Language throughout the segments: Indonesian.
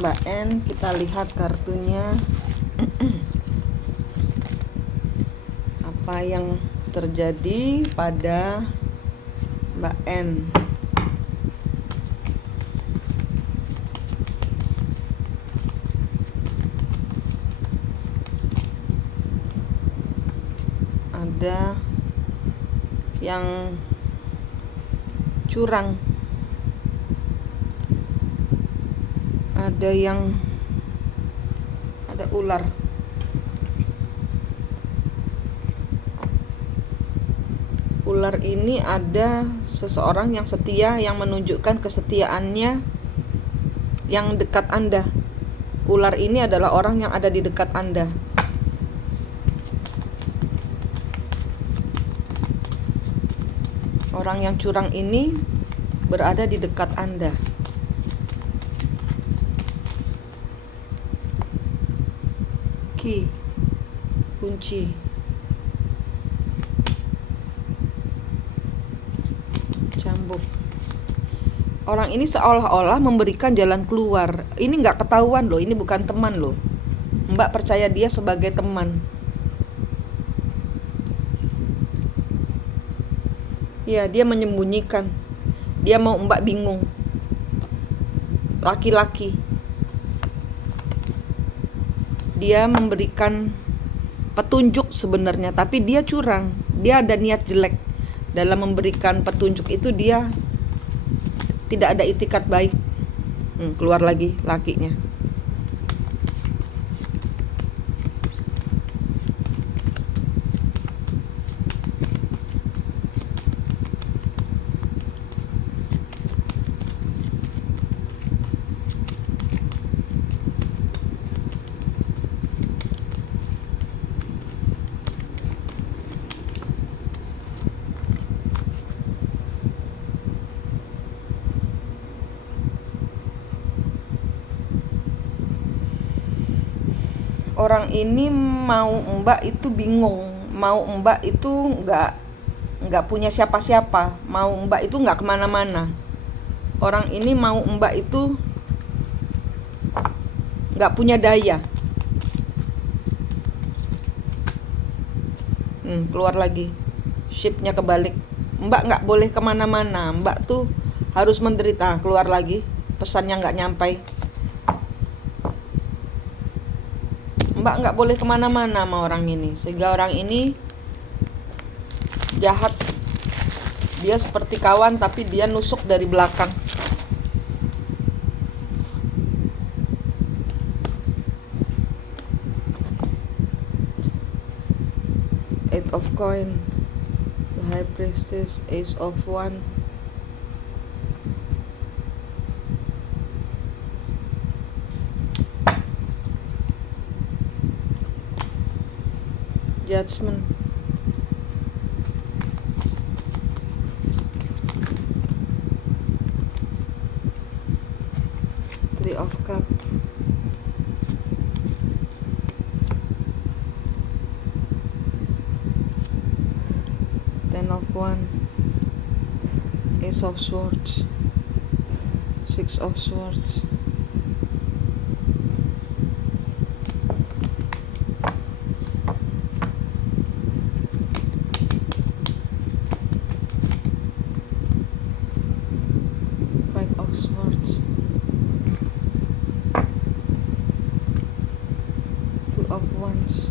Mbak N, kita lihat kartunya. Apa yang terjadi pada Mbak N? Ada yang curang, ada ular. Ular ini ada seseorang yang setia, yang menunjukkan kesetiaannya yang dekat Anda. Ular ini adalah orang yang ada di dekat Anda. Orang yang curang ini berada di dekat Anda. Key, kunci. Cambuk. Orang ini seolah-olah memberikan jalan keluar. Ini nggak ketahuan loh, ini bukan teman loh. Mbak percaya dia sebagai teman. Ya, dia menyembunyikan. Dia mau Mbak bingung. Laki-laki. Dia memberikan petunjuk sebenarnya, tapi dia curang. Dia ada niat jelek. Dalam memberikan petunjuk itu dia tidak ada itikat baik. Keluar lagi lakinya. Orang ini mau Mbak itu bingung, mau Mbak itu nggak punya siapa-siapa, mau Mbak itu nggak kemana-mana. Orang ini mau Mbak itu nggak punya daya. Keluar lagi, shipnya kebalik. Mbak nggak boleh kemana-mana, Mbak tuh harus menderita. Keluar lagi, pesannya nggak nyampai. Mbak nggak boleh kemana-mana sama orang ini, sehingga orang ini jahat. Dia seperti kawan, tapi dia nusuk dari belakang. Eight of coin, the high priestess, ace of wand. Judgment. Three of cup. Ten of wand. Ace of swords. Six of swords. Swords, two of wands,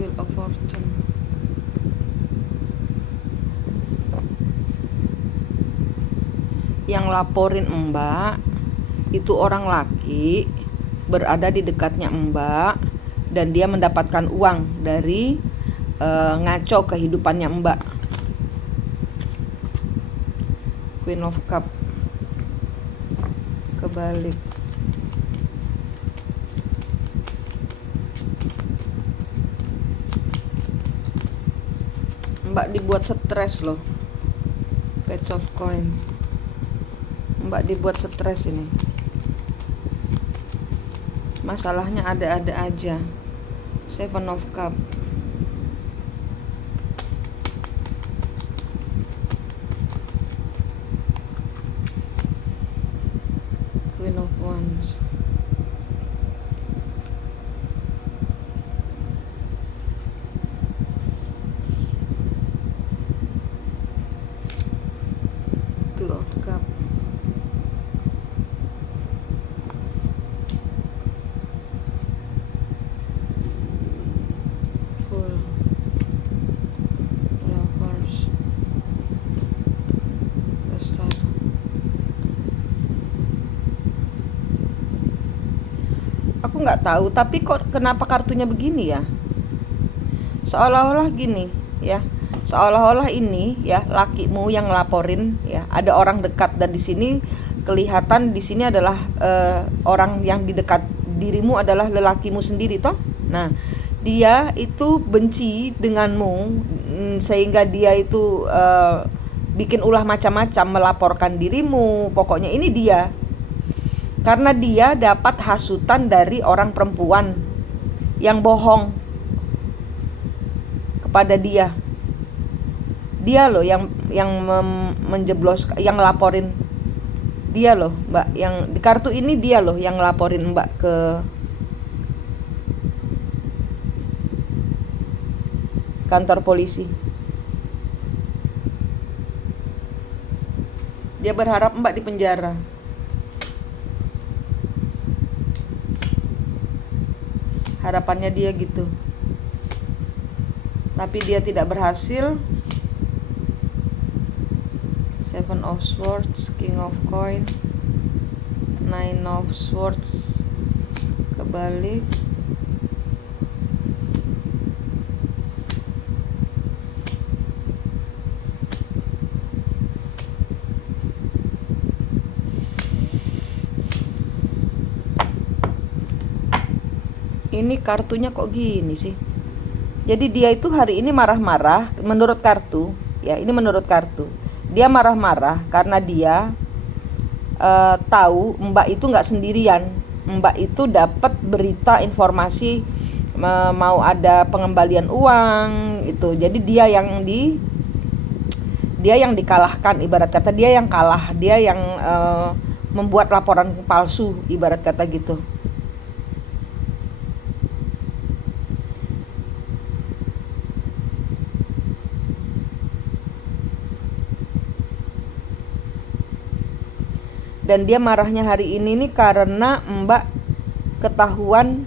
wheel of fortune. Yang laporin Mbak itu orang laki, berada di dekatnya Mbak, dan dia mendapatkan uang dari ngaco kehidupannya Mbak. Queen of Cup kebalik. Mbak dibuat stres loh. Page of coin. Mbak dibuat stres ini. Masalahnya ada-ada aja. Seven of Cup. nggak tahu, tapi kok kenapa kartunya begini ya? Seolah-olah gini ya, seolah-olah ini ya lakimu yang ngelaporin ya, ada orang dekat, dan di sini kelihatan di sini adalah orang yang di dekat dirimu adalah lelakimu sendiri toh. Nah, dia itu benci denganmu, sehingga dia itu bikin ulah macam-macam, melaporkan dirimu. Pokoknya ini dia, karena dia dapat hasutan dari orang perempuan yang bohong kepada dia. Dia loh yang menjeblos, yang laporin. Dia loh Mbak, yang di kartu ini dia loh yang laporin Mbak ke kantor polisi. Dia berharap Mbak di penjara. Harapannya dia gitu. Tapi dia tidak berhasil. Seven of Swords, King of Coin, Nine of Swords kebalik. Ini kartunya kok gini sih? Jadi dia itu hari ini marah-marah menurut kartu, ya ini menurut kartu. Dia marah-marah karena dia tahu Mbak itu nggak sendirian. Mbak itu dapat berita informasi mau ada pengembalian uang itu. Jadi dia yang dikalahkan, ibarat kata dia yang kalah, dia yang membuat laporan palsu, ibarat kata gitu. Dan dia marahnya hari ini nih karena Mbak ketahuan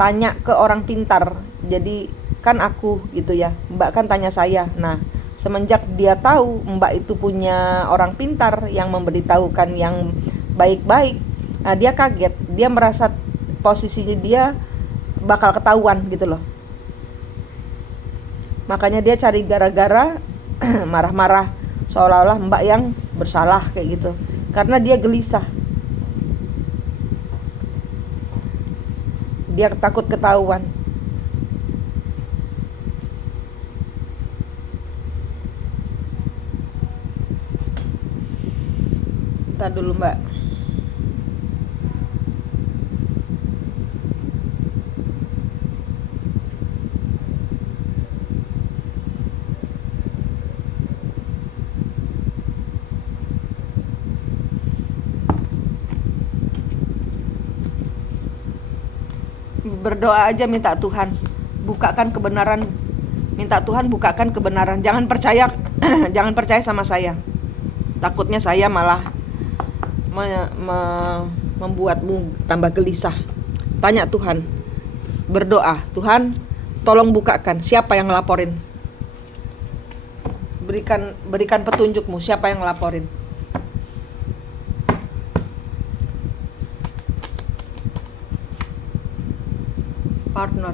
tanya ke orang pintar. Jadi kan aku gitu ya, Mbak kan tanya saya. Nah, semenjak dia tahu Mbak itu punya orang pintar yang memberitahukan yang baik-baik, nah dia kaget. Dia merasa posisinya dia bakal ketahuan gitu loh. Makanya dia cari gara-gara marah-marah, seolah-olah Mbak yang bersalah kayak gitu. Karena dia gelisah. Dia takut ketahuan. Ntar dulu Mbak. Berdoa aja, minta Tuhan bukakan kebenaran, minta Tuhan bukakan kebenaran. Jangan percaya jangan percaya sama saya. Takutnya saya malah membuatmu tambah gelisah. Tanya Tuhan, berdoa, Tuhan tolong bukakan siapa yang ngelaporin. Berikan petunjukmu siapa yang ngelaporin. Partner,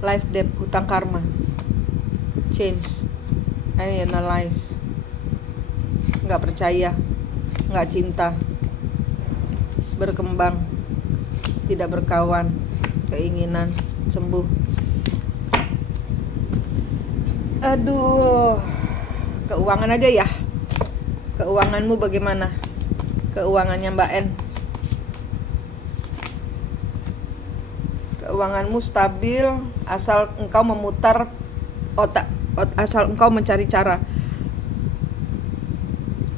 life debt, hutang karma, change, analyze, nggak percaya, nggak cinta, berkembang, tidak berkawan, keinginan, sembuh. Aduh, keuangan aja ya. Keuanganmu bagaimana? Keuangannya Mbak N. Keuanganmu stabil asal engkau memutar otak, asal engkau mencari cara.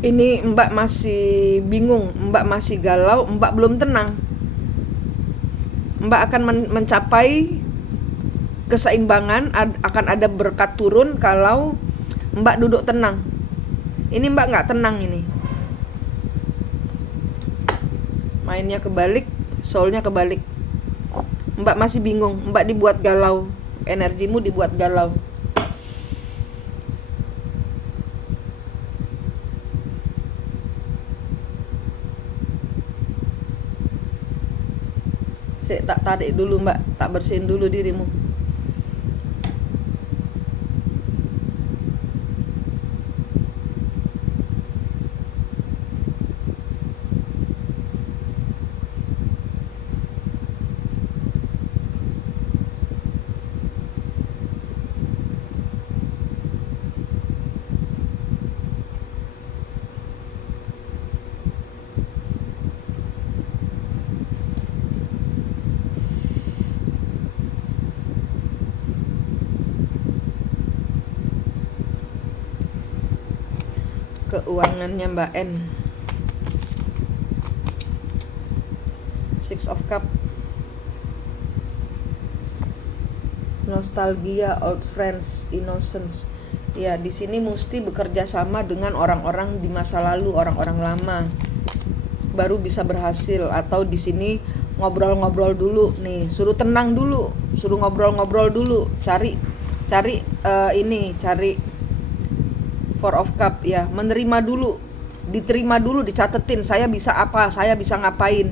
Ini Mbak masih bingung, Mbak masih galau, Mbak belum tenang. Mbak akan mencapai keseimbangan, akan ada berkat turun kalau Mbak duduk tenang. Ini Mbak nggak tenang ini. Mainnya kebalik, soulnya kebalik. Mbak masih bingung, Mbak dibuat galau, energimu dibuat galau. Tak tarik dulu Mbak, tak bersihin dulu dirimu. Keuangannya Mbak N. Six of Cup. Nostalgia, old friends, innocence. Ya, di sini mesti bekerja sama dengan orang-orang di masa lalu, orang-orang lama. Baru bisa berhasil. Atau di sini ngobrol-ngobrol dulu nih, suruh tenang dulu, suruh ngobrol-ngobrol dulu, cari Four of Cup ya, menerima dulu, diterima dulu, dicatetin saya bisa apa, saya bisa ngapain.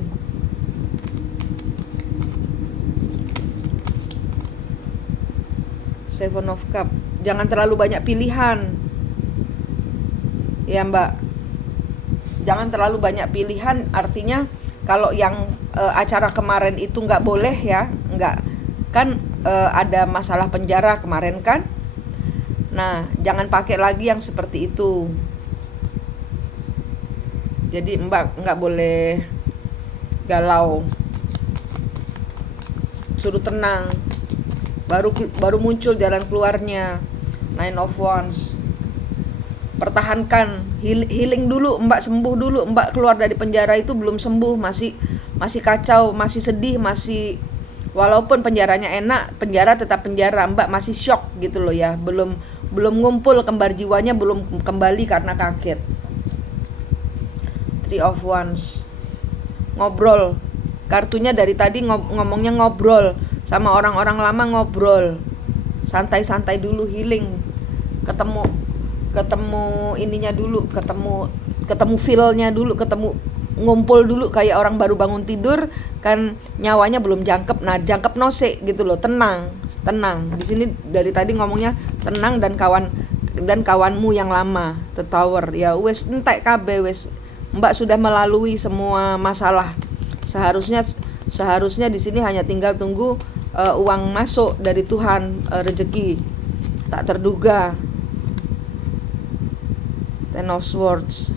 Seven of Cup, jangan terlalu banyak pilihan ya Mbak, jangan terlalu banyak pilihan, artinya kalau yang acara kemarin itu nggak boleh ya, nggak kan, ada masalah penjara kemarin kan. Nah, jangan pakai lagi yang seperti itu. Jadi Mbak nggak boleh galau. Suruh tenang. Baru muncul jalan keluarnya. Nine of Wands. Pertahankan, healing dulu, Mbak, sembuh dulu. Mbak keluar dari penjara itu belum sembuh, masih kacau, masih sedih, masih, walaupun penjaranya enak, penjara tetap penjara. Mbak masih shock gitu loh ya, belum ngumpul kembar jiwanya, belum kembali karena kaget. Three of Wands. Ngobrol. Kartunya dari tadi ngomongnya ngobrol sama orang-orang lama, ngobrol. Santai-santai dulu, healing. Ketemu ininya dulu, ketemu feel-nya dulu, ngumpul dulu kayak orang baru bangun tidur kan, nyawanya belum jangkep. Nah, jangkep nose gitu loh, tenang. Di sini dari tadi ngomongnya tenang, dan kawanmu yang lama, The Tower. Ya wes entek kabeh wes. Mbak sudah melalui semua masalah. Seharusnya di sini hanya tinggal tunggu uang masuk dari Tuhan, rezeki tak terduga. Ten of Swords.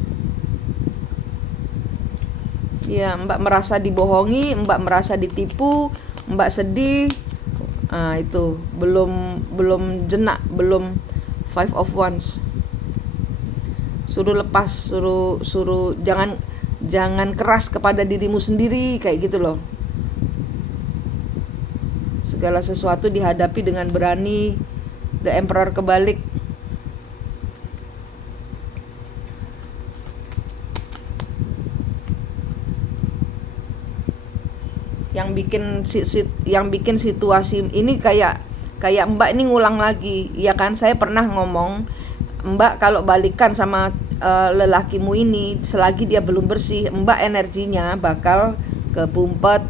Ya, Mbak merasa dibohongi, Mbak merasa ditipu, Mbak sedih. Itu belum jenak, belum. Five of Wands. Suruh lepas, suruh jangan keras kepada dirimu sendiri kayak gitu loh. Segala sesuatu dihadapi dengan berani. The Emperor kebalik. Yang bikin situasi ini kayak Mbak ini ngulang lagi, ya kan? Saya pernah ngomong, Mbak kalau balikan sama lelakimu ini, selagi dia belum bersih, Mbak energinya bakal kebumpet.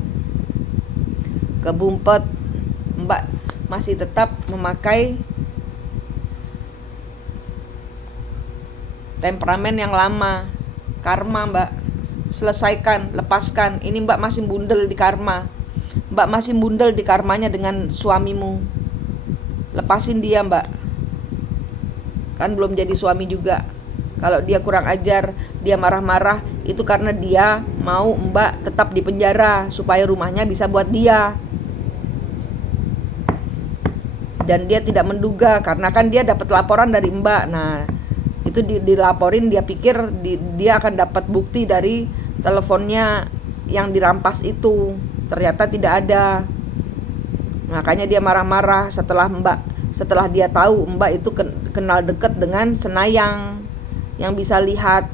Mbak masih tetap memakai temperamen yang lama. Karma Mbak, selesaikan, lepaskan. Ini Mbak masih bundel di karma. Mbak masih bundel di karmanya dengan suamimu. Lepasin dia Mbak. Kan belum jadi suami juga. Kalau dia kurang ajar, dia marah-marah, itu karena dia mau Mbak tetap di penjara supaya rumahnya bisa buat dia. Dan dia tidak menduga, karena kan dia dapat laporan dari Mbak. Nah, itu dilaporin, dia pikir dia akan dapat bukti dari teleponnya yang dirampas itu. Ternyata tidak ada. Makanya dia marah-marah setelah dia tahu Mbak itu kenal dekat dengan Senayang yang bisa lihat.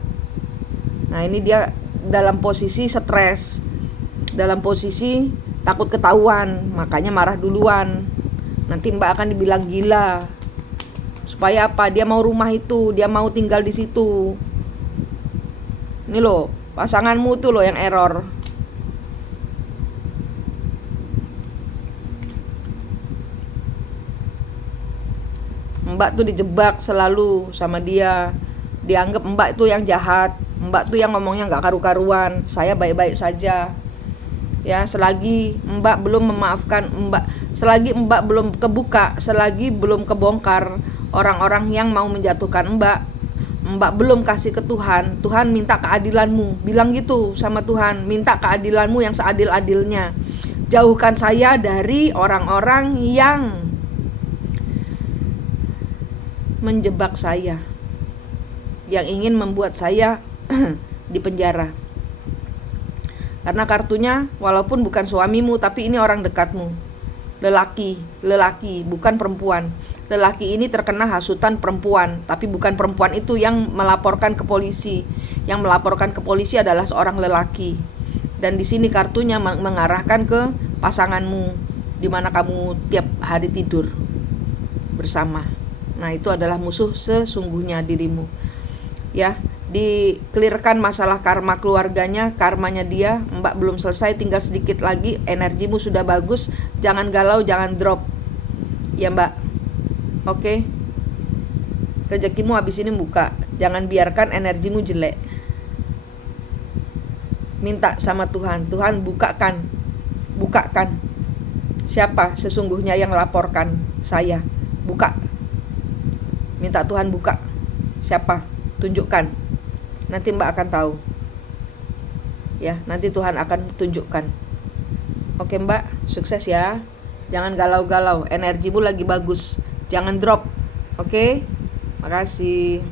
Nah, ini dia dalam posisi stres, dalam posisi takut ketahuan, makanya marah duluan. Nanti Mbak akan dibilang gila. Supaya apa? Dia mau rumah itu, dia mau tinggal di situ. Ini loh, pasanganmu tuh loh yang error. Mbak tuh dijebak selalu sama dia. Dianggap Mbak itu yang jahat, Mbak tuh yang ngomongnya nggak karu-karuan. Saya baik-baik saja. Ya, selagi Mbak belum memaafkan selagi Mbak belum kebuka, selagi belum kebongkar orang-orang yang mau menjatuhkan Mbak belum kasih ke Tuhan. Tuhan minta keadilanmu, bilang gitu sama Tuhan, minta keadilanmu yang seadil-adilnya. Jauhkan saya dari orang-orang yang menjebak saya, yang ingin membuat saya di penjara. Karena kartunya walaupun bukan suamimu, tapi ini orang dekatmu. Lelaki, bukan perempuan. Lelaki ini terkena hasutan perempuan, tapi bukan perempuan itu yang melaporkan ke polisi. Yang melaporkan ke polisi adalah seorang lelaki. Dan di sini kartunya mengarahkan ke pasanganmu, di mana kamu tiap hari tidur bersama. Nah, itu adalah musuh sesungguhnya dirimu. Ya, dikelirkan masalah karma keluarganya, karmanya dia. Mbak belum selesai, tinggal sedikit lagi. Energimu sudah bagus, jangan galau, jangan drop. Ya Mbak, oke. Rezekimu habis ini buka. Jangan biarkan energimu jelek. Minta sama Tuhan, Tuhan bukakan siapa sesungguhnya yang laporkan saya. Buka, minta Tuhan buka siapa, tunjukkan. Nanti Mbak akan tahu. Ya, nanti Tuhan akan tunjukkan. Oke Mbak, sukses ya. Jangan galau-galau, energimu lagi bagus. Jangan drop. Oke? Makasih.